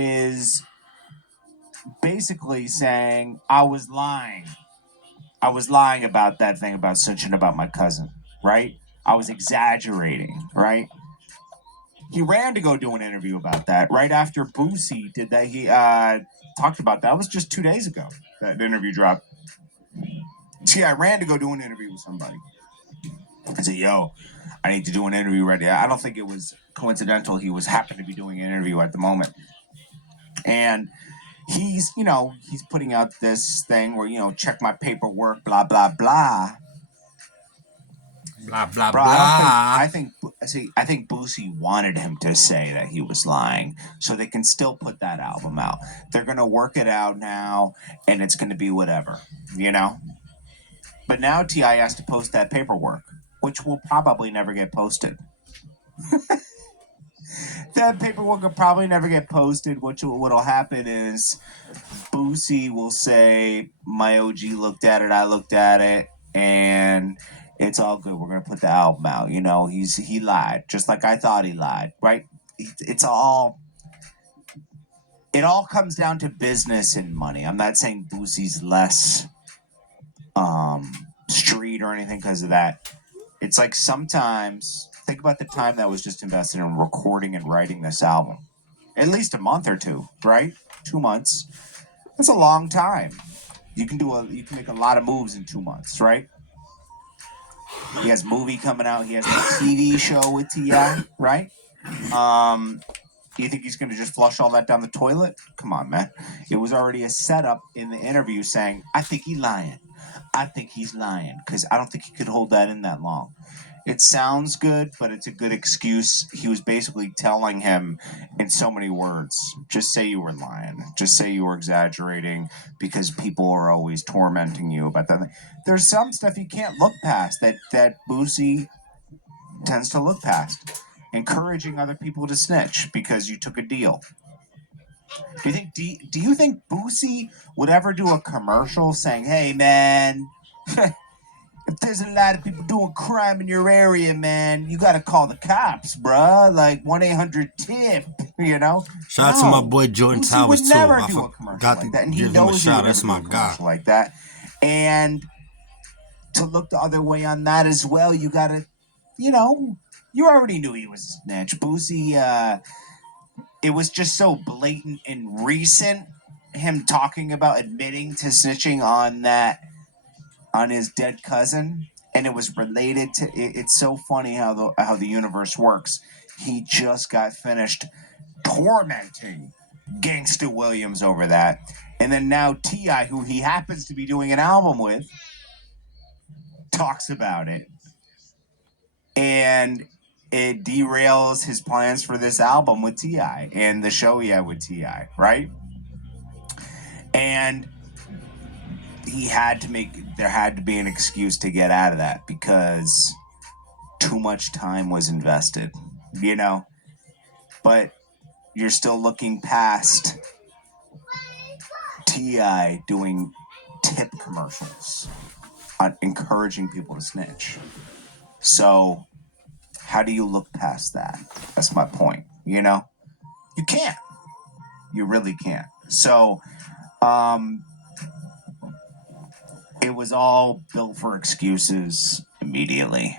is basically saying, I was lying. I was lying about that thing about snitching about my cousin, right? I was exaggerating, right? He ran to go do an interview about that right after Boosie did that. He talked about that. It was just 2 days ago that interview dropped. See, I ran to go do an interview with somebody. I said, yo, I need to do an interview right now. I don't think it was coincidental. He was happened to be doing an interview at the moment. And he's putting out this thing where, check my paperwork, blah, blah, blah. Blah, blah, Bro, blah. I think Boosie wanted him to say that he was lying so they can still put that album out. They're going to work it out now, and it's going to be whatever, But now T.I. has to post that paperwork, which will probably never get posted. That paperwork will probably never get posted. What'll happen is Boosie will say, my OG looked at it, I looked at it, and it's all good. We're gonna put the album out. He lied, just like I thought he lied, right? It all comes down to business and money. I'm not saying Boosie's less street or anything because of that. It's like sometimes think about the time that was just invested in recording and writing this album. At least a month or two, right? 2 months. That's a long time. You can make a lot of moves in 2 months, right? He has movie coming out. He has a TV show with T.I., right? Do you think he's going to just flush all that down the toilet? Come on, man. It was already a setup in the interview saying, I think he's lying. I think he's lying because I don't think he could hold that in that long. It sounds good, but it's a good excuse. He was basically telling him in so many words, just say you were lying. Just say you were exaggerating because people are always tormenting you about that. There's some stuff you can't look past that Boosie tends to look past. Encouraging other people to snitch because you took a deal. Do you think Boosie would ever do a commercial saying, hey, man, if there's a lot of people doing crime in your area, man, you got to call the cops, bruh. Like 1-800-TIP, Shout out to my boy Jordan Boosie Towers, would never too. do I a commercial forgot like to that. And he give him a knows he would shout. never That's do my a guy. commercial like that. And to look the other way on that as well, you got to, you already knew he was a snitch. Boosie, it was just so blatant and recent, him talking about admitting to snitching on his dead cousin, and it was related to it's so funny how the universe works. He just got finished tormenting Gangsta Williams over that, and then now T.I., who he happens to be doing an album with, talks about it, and it derails his plans for this album with T.I. and the show he had with T.I., right? And there had to be an excuse to get out of that because too much time was invested, but you're still looking past T.I. doing tip commercials on encouraging people to snitch. So how do you look past that? That's my point. You can't. You really can't. So it was all built for excuses immediately.